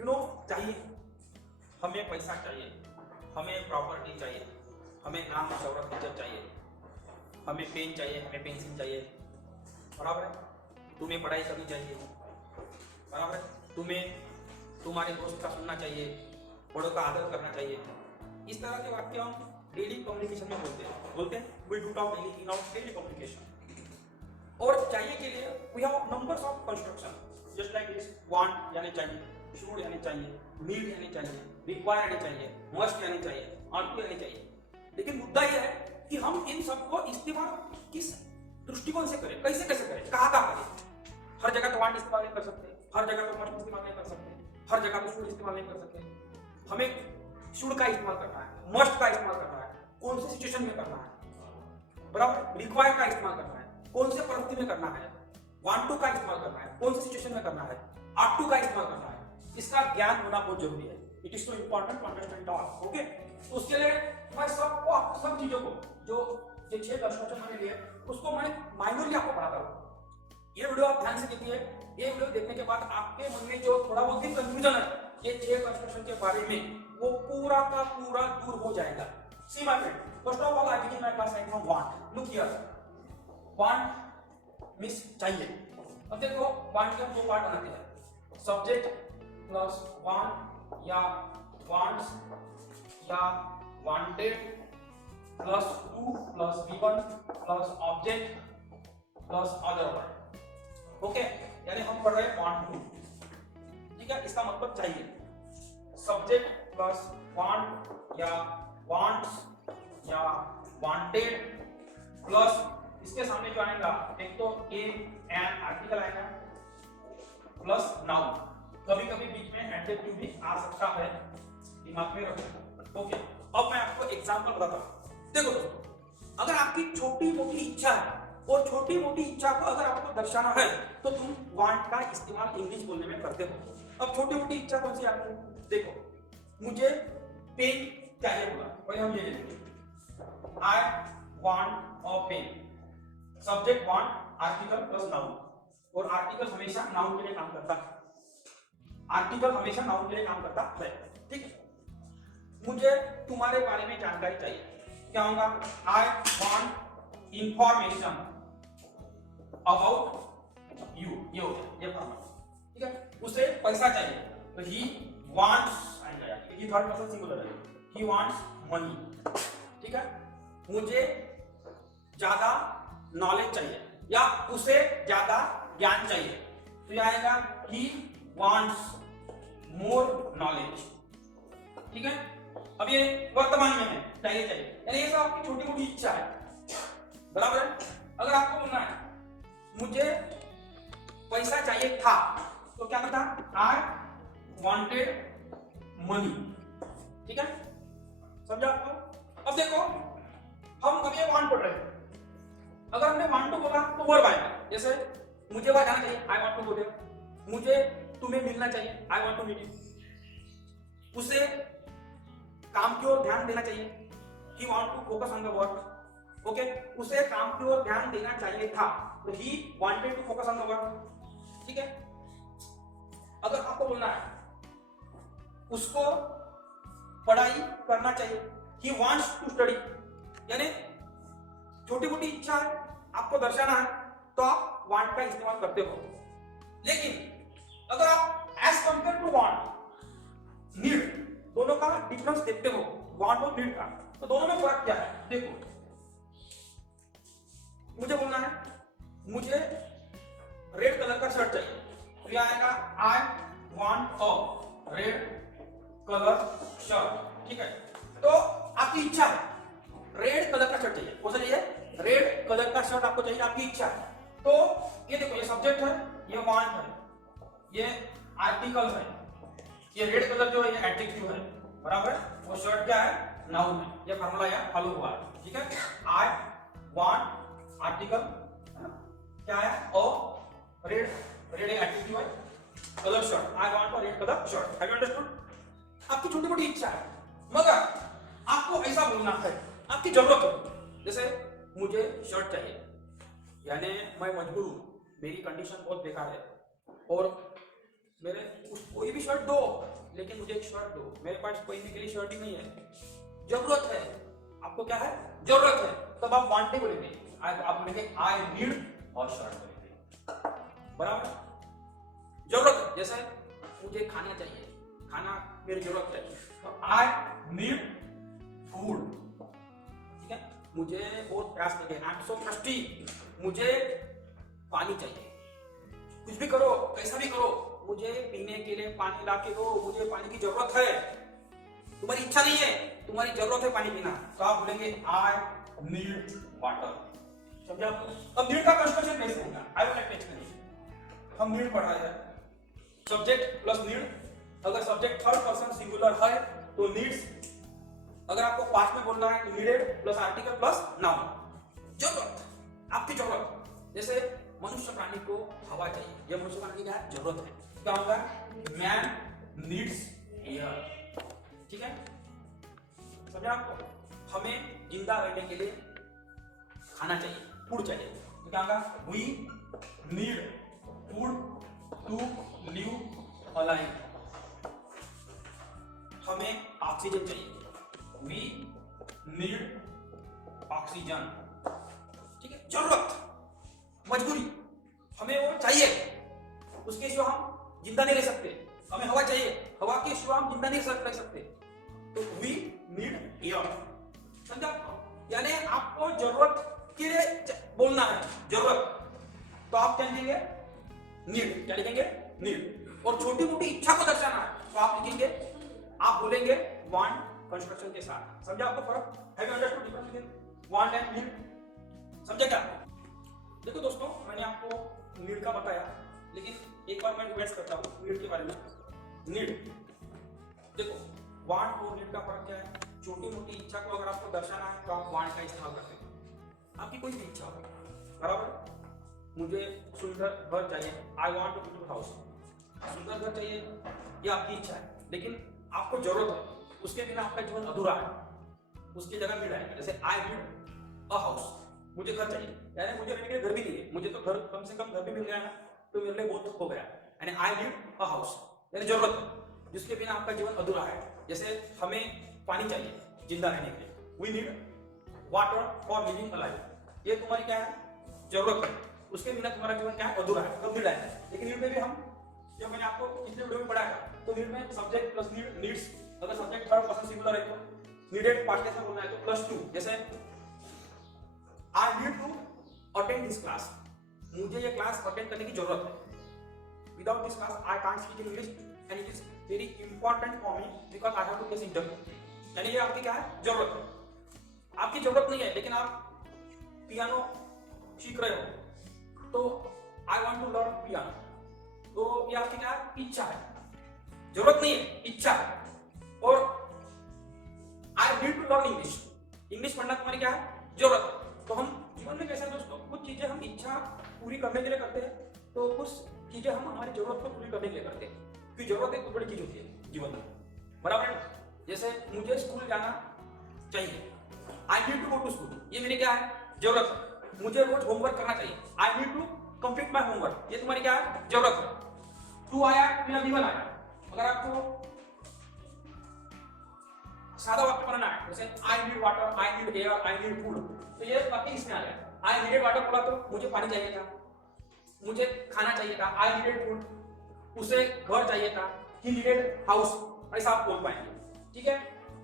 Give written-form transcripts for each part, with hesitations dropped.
You know चाहिए, हमें पैसा चाहिए, हमें प्रॉपर्टी चाहिए, हमें नाम शौहरत इज्जत चाहिए, हमें पेन चाहिए, हमें पेंसिल चाहिए, बराबर है। तुम्हें पढ़ाई करनी चाहिए, बराबर है। तुम्हें तुम्हारे दोस्त का सुनना चाहिए, बड़ों का आदर करना चाहिए। इस तरह के वाक्य हम डेली कम्युनिकेशन में बोलते हैं we do talk daily in our daily communication. और चाहिए के लिए we have numbers of construction just like this, want यानी चाहिए, शुड यानी चाहिए, नीड यानी चाहिए, रिक्वायर यानी चाहिए, मस्ट यानी चाहिए, ऑट टू यानी चाहिए। लेकिन मुद्दा यह है कि हम इन सबको इस्तेमाल किस दृष्टिकोण से करें, कैसे कैसे करें, कहाँ करें। हर जगह तो वांट इस्तेमाल नहीं कर सकते, हर जगह तो मस्ट इस्तेमाल नहीं कर सकते, हर जगह तो शुड इस्तेमाल नहीं कर सकते। हमें शुड का इस्तेमाल करना है, मस्ट का इस्तेमाल करना है, कौन से सिचुएशन में करना है, बराबर। रिक्वायर का इस्तेमाल करना है, कौन से परिस्थिति में करना है। वांट टू का इस्तेमाल करना है, कौन से सिचुएशन में करना है। ऑट टू का इस्तेमाल करना है। इसका ज्ञान होना बहुत जरूरी है। It is so important to understand all. Okay, तो उसके लिए मैं सब चीजों को जो 6 कंस्ट्रक्शन मैंने लिए उसको मैं माइनरली आपको पढ़ाता हूँ। ये वीडियो आप ध्यान से देखिए। ये वीडियो देखने के बाद आपके मन में जो थोड़ा बहुत भी कंफ्यूजन है ये 6 कंस्ट्रक्शन के बारे में, वो पूरा का पूरा दूर हो जाएगा। See my friend, first of all I begin my class from want. Look here, want means चाहिए। अब देखो वांट के हम 2 पार्ट बनाते हैं, सब्जेक्ट प्लस वांट या वांट्स या wanted plus two plus V1 plus object plus other word. Okay, यानी हम पढ़ रहे हैं वांट टू, ठीक है। इसका मतलब चाहिए। सब्जेक्ट प्लस वांट या वांट्स या वांटेड प्लस इसके सामने जो आएगा, एक तो ए एन आर्टिकल आएगा प्लस नाउन। कभी कभी बीच में एडजेक्टिव भी आ सकता है, दिमाग में रखो। ओके, अब मैं आपको एग्जांपल बताता हूं। देखो दोस्तों, अगर आपकी छोटी मोटी इच्छा है और छोटी मोटी इच्छा को अगर आपको दर्शाना है तो तुम वांट का इस्तेमाल इंग्लिश बोलने में करते हो। अब छोटी मोटी इच्छा कौन सी आपकी, देखो मुझे पेन चाहिए बोला, वही हम ये लिखेंगे I want a pen. Subject want, article plus noun, और आर्टिकल हमेशा नाउन के लिए काम करता है। आर्टिकल हमेशा नाउन के लिए काम करता है, ठीक है। मुझे तुम्हारे बारे में जानकारी चाहिए, क्या होगा, I want information about you, ये हो गया, ये फॉर्मूला, ठीक है। उसे पैसा चाहिए तो ही वांट्स आएगा, ये थर्ड पर्सन सिंगुलर है, ही वांट्स मनी, ठीक है। मुझे ज्यादा नॉलेज चाहिए या उसे ज्यादा ज्ञान चाहिए तो ये आएगा ही वांट्स मोर नॉलेज, ठीक है। अब ये वर्तमान में है, चाहिए, यानी ये सब आपकी छोटी मोटी इच्छा है, बराबर है। अगर आपको बोलना है मुझे पैसा चाहिए था तो क्या करता, आई वांटेड मनी, ठीक है, समझा आपको। अब देखो हम अब ये वांट पढ़ रहे हैं, अगर हमने वांट टू बोला तो वर्ब आएगा, जैसे मुझे वहां जाना चाहिए, I want to go there. मुझे तुम्हें मिलना चाहिए, I want to meet you. उसे काम की ओर ध्यान देना चाहिए, he want to focus on the work. Okay, उसे काम की ओर ध्यान देना चाहिए था तो he wanted to focus on the work, ठीक है। अगर आपको बोलना है उसको पढ़ाई करना चाहिए, ही वांट्स टू स्टडी, यानी छोटी मोटी इच्छा है, आपको दर्शाना है तो आप वांट का इस्तेमाल करते हो। लेकिन अगर आप as compare to want, need, दोनों का डिफरेंस देखते हो, वांट और नीड का, तो दोनों में फर्क क्या है। देखो मुझे बोलना है मुझे रेड कलर का शर्ट चाहिए तो यह आएगा आई वांट अ रेड कलर शर्ट, ठीक है। तो आपकी इच्छा है रेड कलर का शर्ट चाहिए, कौन सा चाहिए, रेड कलर का शर्ट आपको चाहिए, आपकी इच्छा है। तो ये देखो, ये सब्जेक्ट है, ये वांट है, ये आर्टिकल है, ये रेड कलर जो है ये एडजेक्टिव है, बराबर। वो शर्ट क्या है, नाउन है। ये फार्मूला यहाँ फॉलो हुआ है, ठीक है। आई वांट आर्टिकल क्या है, ओ रेड, रेड एडजेक्टिव है, colour shirt, I want a red colour shirt. Have you understood. आपकी छोटी मोटी इच्छा है, मगर आपको ऐसा बोलना है, आपकी जरूरत है, जैसे मुझे शर्ट चाहिए, यानी मैं मजबूर हूं, मेरी कंडीशन बहुत बेकार है और मेरे कोई भी शर्ट दो, लेकिन मुझे एक शर्ट दो, मेरे पास पहनने के लिए शर्ट ही नहीं है। जरूरत है, आपको क्या है, जरूरत है, तब आप वांट नहीं बोलेंगे, आप बोलेंगे आई नीड और शर्ट बोलेंगे, बराबर। जरूरत है, जैसे मुझे खाना चाहिए, खाना मेरी जरूरत है, तो आई नीड फूड, ठीक है। मुझे बहुत प्यास लगे, आई एम सो थर्स्टी, मुझे पानी चाहिए। कुछ भी करो, कैसा भी करो, मुझे पीने के लिए पानी ला के दो, मुझे पानी की जरूरत है। तुम्हारी इच्छा नहीं है, तुम्हारी जरूरत है पानी पीना, तो आप बोलेंगे आई नीड वाटर, समझे आपको। अब नीड का कंस्ट्रक्शन कैसे होगा, आई विल टेक्स्ट करिए। हम नीड पढ़ा है, सब्जेक्ट प्लस नीड, अगर सब्जेक्ट थर्ड पर्सन सिंगुलर है तो नीड्स, अगर आपको पास्ट में बोलना है तो needed plus article plus noun. जरूरत, आपकी जरूरत, जैसे मनुष्य प्राणी को हवा चाहिए, यह मनुष्य प्राणी की क्या है, जरूरत है। क्या होगा, मैन नीड्स एयर, ठीक है, समझा आपको। हमें जिंदा रहने के लिए खाना चाहिए, फूड चाहिए, तो क्या होगा, we need food to live alive. हमें ऑक्सीजन चाहिए, वी नीड ऑक्सीजन, ठीक है। जरूरत, मजबूरी, हमें वो चाहिए, उसके सिवा हम जिंदा नहीं रह सकते। हमें हवा चाहिए, हवा के सिवा हम जिंदा नहीं रह सकते, तो वी नीड एयर, समझा। यानी आपको जरूरत के लिए बोलना है, जरूरत, तो आप क्या लिखेंगे, नीड, क्या लिखेंगे, नीड। और छोटी मोटी इच्छा को दर्शाना है तो आप लिखेंगे, आप बोलेंगे वांट कंस्ट्रक्शन के साथ, समझा आपको फर्क। Have you understood difference between want and need, समझे क्या। देखो दोस्तों, मैंने आपको नीड का बताया, लेकिन एक बार मैं रिवाइज करता हूँ नीड के बारे में। नीड, देखो वांट और नीड का फर्क क्या है। छोटी मोटी इच्छा को अगर आपको दर्शाना है तो आप वांट का इस्तेमाल करते हैं, आपकी कोई भी इच्छा हो, बराबर। मुझे सुंदर घर चाहिए, I want a beautiful house, सुंदर घर चाहिए, ये आपकी इच्छा है, लेकिन आपको जरूरत है, उसके बिना आपका जीवन अधूरा है, उसकी जगह मिल जाएगा। जैसे आई नीड अ हाउस, मुझे घर चाहिए, यानी मुझे रहने के लिए घर भी नहीं है, मुझे तो घर, कम से कम घर भी मिल गया ना, तो मेरे लिए बहुत हो गया। यानी आई नीड अ हाउस, यानी जरूरत है, जिसके बिना आपका जीवन अधूरा है। जैसे हमें पानी चाहिए जिंदा रहने के लिए, we need water for living alive, ये तुम्हारी क्या है, जरूरत है, उसके बिना तुम्हारा जीवन क्या है, अधूरा है, कब मिल रहा है। लेकिन नीड में भी हम, जब मैंने आपको पिछले वीडियो में पढ़ाया था, तो नीड में सब्जेक्ट प्लस नीड, नीड्स, अगर सब्जेक्ट थर्ड पर्सन सिंगुलर है तो नीडेड पार्ट कैसे बोलना है, तो प्लस टू। जैसे I need to attend this class, मुझे ये क्लास अटेंड करने की जरूरत है, without this class I can't speak in English and it is very important for me because I have to face interview. यानी ये आपकी क्या है, जरूरत है, आपकी जरूरत नहीं है, लेकिन आप पियानो सीख रहे हो, तो I want to learn piano, तो ये आपकी क्या है, इच्छा है, जरूरत नहीं है, इच्छा है। और I need to learn English, English पढ़ना तुम्हारी क्या है, जरूरत है। तो हम जीवन में कैसे दोस्तों, कुछ चीजें हम इच्छा पूरी करने के लिए करते हैं, तो कुछ चीजें हम हमारी जरूरत को पूरी करने के लिए करते हैं, क्योंकि जरूरत एक बड़ी चीज होती है जीवन में, बराबर। जैसे मुझे स्कूल जाना चाहिए, I need to go to school, ये मेरी क्या है, जरूरत है। मुझे रोज होमवर्क करना चाहिए, I need to complete my homework, ये तुम्हारी क्या है, जरूरत है। टू आया, मेरा जीवन आया। अगर आपको सादा वाक्य बनाना है, जैसे I need water, I need air, I need food, तो ये वाक्य इसमें आ गया। आई नीडेड वाटर बोला तो मुझे पानी चाहिए था, मुझे खाना चाहिए था, आई नीडेड फूड, उसे घर चाहिए था, ही नीडेड हाउस, ऐसा आप बोल पाएंगे, ठीक है।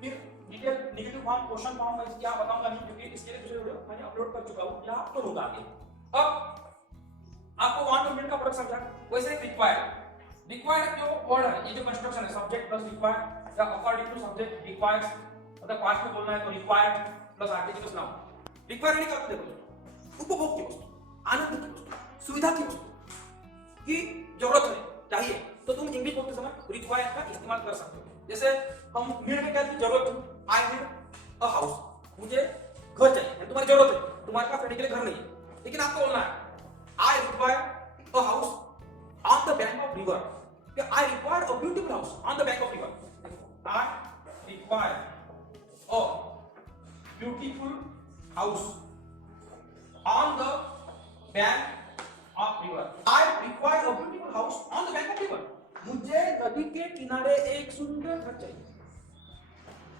फिर detail negative form, question form में क्या बताऊंगा नहीं, क्योंकि इसके लिए दूसरे वीडियो मैंने अपलोड कर चुका हूं, यहां तो होगा आगे। अब आपको वांट और नीड का फर्क समझा। वैसे रिक्वायर्ड, रिक्वायर्ड जो वर्ड है, ये जो कंस्ट्रक्शन है, सब्जेक्ट प्लस रिक्वायर्ड या अकॉर्डिंग टू सब्जेक्ट रिक्वायर्स, मतलब पास्ट में बोलना है तो required plus article plus noun. Required का मतलब देखो, उपभोग की वस्तु, आनंद की वस्तु, सुविधा की वस्तु की जरूरत है, चाहिए, तो तुम इंग्लिश बोलते समय रिक्वायर्ड का इस्तेमाल कर सकते हो। जैसे हम नीड में क्या की जरूरत है, आई नीड अ हाउस, मुझे घर चाहिए, तुम्हारी जरूरत है, तुम्हारे पास रहने के लिए घर नहीं है, लेकिन आपको बोलना है I require a house on the bank of river, या I require a beautiful house on the bank of river. I require a beautiful house on the bank of river, I require a beautiful house on the bank of river, मुझे नदी के किनारे एक सुंदर घर चाहिए,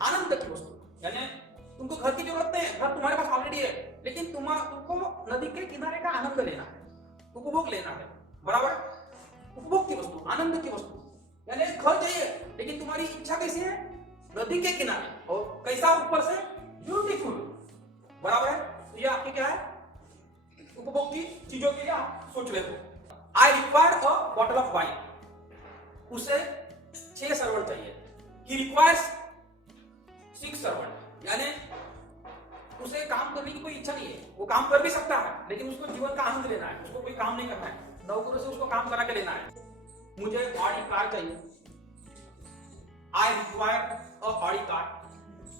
आनंद की वस्तु। यानी तुमको घर की जरूरत नहीं है, घर तुम्हारे पास ऑलरेडी है, लेकिन तुमको नदी के किनारे का आनंद लेना है, उपभोग लेना है, बराबर। उपभोग की वस्तु, आनंद की वस्तु, यानी घर चाहिए, लेकिन तुम्हारी इच्छा कैसी है? नदी के किनारे, और कैसा? ऊपर से ब्यूटीफुल, बराबर है। तो ये आपके क्या है? उपभोग की चीजों के लिए आप सोच रहे हो। आई require a bottle of wine, उसे 6 सर्वेंट चाहिए। ही रिक्वायर्स 6 सर्वेंट, यानी उसे काम करने की कोई इच्छा नहीं है, वो काम कर भी सकता है, लेकिन उसको जीवन का आनंद लेना है, उसको कोई काम नहीं करना है, नौकरों से उसको काम करा के लेना है। मुझे बड़ी कार चाहिए, आई रिक्वायर अ बड़ी कार,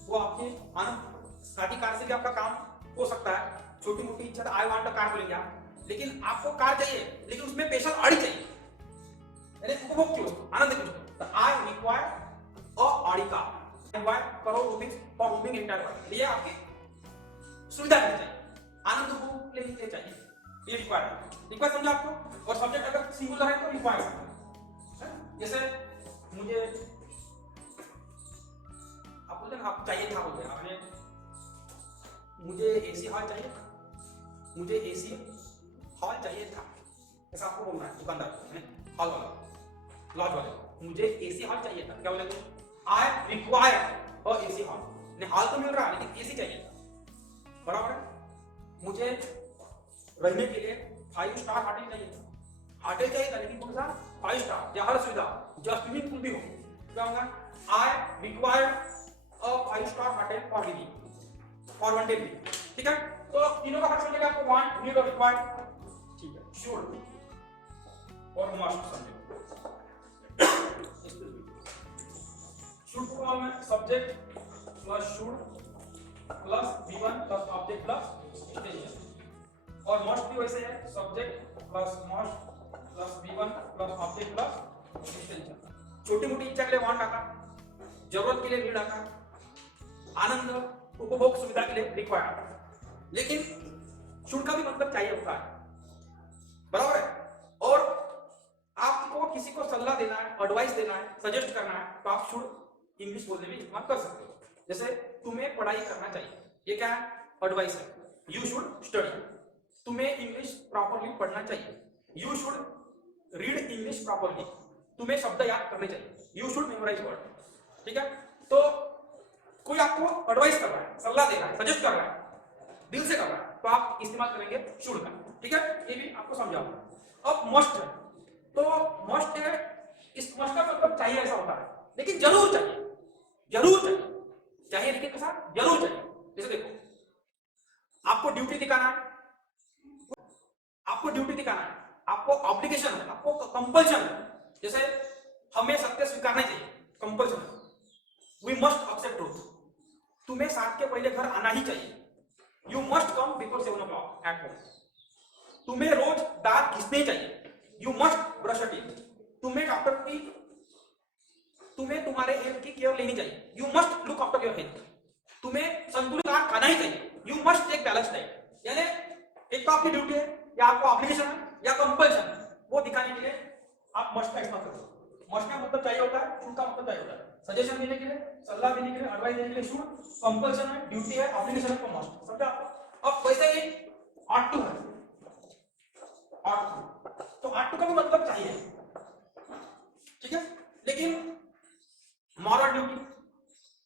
वो आपके आनंद, सादी कार से भी आपका काम हो सकता है, छोटी मोटी इच्छा, आई वांट अ कार बोलेंगे आप, लेकिन आपको कार चाहिए, लेकिन उसमें स्पेशल ऑडी चाहिए, यानी उपभोग की वस्तु, आनंद की वस्तु। आई require a Audi car, require crore rupees for moving entire world, ये आपकी सुविधा के लिए चाहिए, आनंद उपभोग लेने के लिए चाहिए, ये रिक्वायर है। रिक्वायर समझा आपको? और सब्जेक्ट अगर सिंगुलर है तो रिक्वायर है। जैसे मुझे आप बोलते हैं आप चाहिए था, बोलते हैं आपने, मुझे एसी हॉल चाहिए, मुझे एसी हॉल चाहिए था, ऐसा आपको बोलना है दुकानदार, हॉल वाला, लॉज वाले, मुझे एसी हॉल चाहिए था, क्या बोले तुम? आई रिक्वायर अ एसी हॉल, नहीं हॉल तो मिल रहा है लेकिन एसी चाहिए था, बराबर है। मुझे रहने के लिए 5 स्टार होटल चाहिए था, होटल चाहिए था, लेकिन कौन सा? 5 स्टार, या हर सुविधा, जो स्विमिंग पूल भी हो, क्या होगा? आई require a 5 star hotel for living, for one day living, ठीक है। तो तीनों का फर्क समझेगा आपको, वांट, नीड और रिक्वायर, ठीक है। शुड और मस्ट समझो। शुड को फॉर्म में subject plus should plus V1 plus object plus intention, और मस्ट भी वैसे है, subject plus must plus V1 plus object plus intention. छोटी मोटी इच्छा के लिए वांट आता, जरूरत के लिए नीड आता, आनंद उपभोग सुविधा के लिए रिक्वायर आता, लेकिन शुड का भी मतलब चाहिए होता है, बराबर है। और आपको किसी को सलाह देना है, एडवाइस देना है, सजेस्ट करना है, तो आप शुड इंग्लिश बोलने में इस्तेमाल कर सकते हो। जैसे तुम्हें पढ़ाई करना चाहिए, ये क्या है? एडवाइस है। यू शुड स्टडी, तुम्हें इंग्लिश प्रॉपर्ली पढ़ना चाहिए, you should read English properly, तुम्हें शब्द याद करने चाहिए, यू शुड मेमोराइज वर्ड, ठीक है। तो कोई आपको एडवाइस कर रहा है, सलाह दे रहा है, सजेस्ट कर रहा है, दिल से कर रहा है, तो आप इस्तेमाल करेंगे शुड का, ठीक है। ये भी आपको समझाऊंगा। अब मस्ट है, तो मस्ट है, इस मस्ट का मतलब चाहिए ऐसा होता है, लेकिन जरूर चाहिए, जरूर चाहिए, लेकिन कैसा? जरूर चाहिए। जैसे देखो, आपको ड्यूटी दिखाना है, आपको ड्यूटी दिखाना है, आपको ऑब्लिगेशन है, आपको कंपल्शन है, जैसे हमें सत्य स्वीकारना चाहिए, कंपल्शन है, वी मस्ट एक्सेप्ट ट्रूथ, तुम्हें 7 के पहले घर आना ही चाहिए, you must come before 7 o'clock at home, तुम्हें रोज दांत घिसने चाहिए, you must brush your teeth, तुम्हें डॉक्टर की, तुम्हें तुम्हारे हेल्थ की केयर लेनी चाहिए, you must look after your health, तुम्हें संतुलित आहार खाना ही चाहिए, you must take balance diet. यानी एक तो आपकी ड्यूटी है, या आपको ऑब्लिगेशन है, या कंपल्शन है, वो दिखाने के लिए आप मस्ट का इस्तेमाल करो। मस्ट का मतलब चाहिए होता है, शुड का मतलब चाहिए होता है, सजेशन देने के लिए, सलाह देने के लिए, एडवाइस देने के लिए शुड, कंपल्शन है, ड्यूटी है, ऑब्लिगेशन है, तो मस्ट, समझा आपको? अब वैसे ही ऑट टू है, ऑट टू, तो ऑट टू का भी मतलब चाहिए, ठीक है। लेकिन मॉरल ड्यूटी,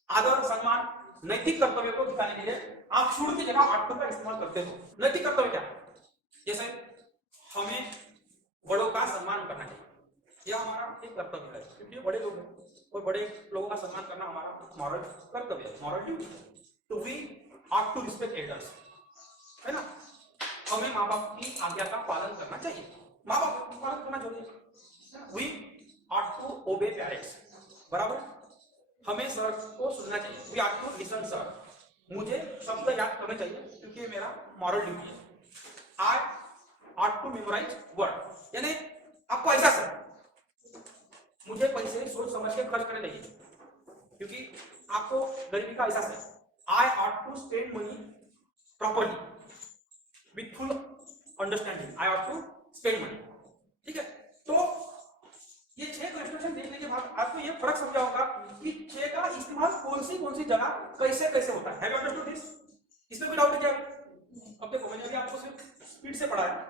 आदर सम्मान, नैतिक कर्तव्य को दिखाने के लिए आप शुड की जगह ऑट टू का इस्तेमाल करते हो। नैतिक कर्तव्य क्या? जैसे हमें बड़ों का सम्मान करना चाहिए, यह हमारा एक कर्तव्य है, क्योंकि बड़े लोग हैं और बड़े लोगों का सम्मान करना हमारा मॉरल कर्तव्य है, मॉरल ड्यूटी है। तो we ought to respect elders, है ना। हमें माँ बाप की आज्ञा का पालन करना चाहिए, माँ बाप का पालन करना जरूरी है। We ought to obey parents, बराबर। हमें सर को सुनना चाहिए, we ought to listen sir, मुझे शब्द याद करने चाहिए क्योंकि ये मेरा मॉरल ड्यूटी है। I ought to memorize word, यानी आपको ऐसा सर, मुझे पैसे सोच समझ के खर्च करने चाहिए क्योंकि आपको गरीबी का एहसास है। I ought to spend money properly with full understanding, I ought to spend money, ठीक है। तो ये 6 इंस्ट्रक्शन देखने के बाद आपको ये फर्क समझाऊंगा कि छे का इस्तेमाल कौन सी जगह कैसे कैसे होता है। Have you understood this? इसमें कोई डाउट है क्या? अब देखो मैंने अभी आपको सिर्फ स्पीड से पढ़ाया,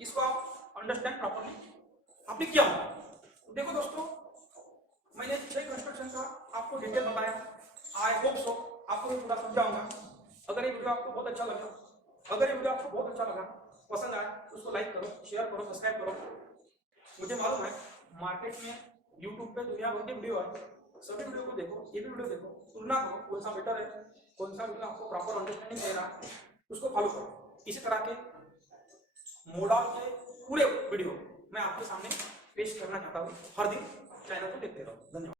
इसको आप अंडरस्टैंड प्रॉपर्ली आपने किया होगा। देखो दोस्तों, मैंने 6 कंस्ट्रक्शन का आपको डिटेल बताया। आई होप सो आपको पूरा समझाऊंगा। अगर ये वीडियो आपको बहुत अच्छा लगा, पसंद आया तो उसको लाइक करो, शेयर करो, सब्सक्राइब करो। मुझे मालूम है मार्केट में यूट्यूब पे दुनिया भर के वीडियो है, सभी वीडियो को देखो, ये भी वीडियो देखो, तुलना करो कौन सा बेटर है, कौन सा वीडियो आपको प्रॉपर अंडरस्टैंडिंग दे रहा है, उसको फॉलो करो। इसी तरह के मॉडल के पूरे वीडियो मैं आपके सामने पेश करना चाहता हूँ हर दिन। चैनल को देखते रहो। धन्यवाद।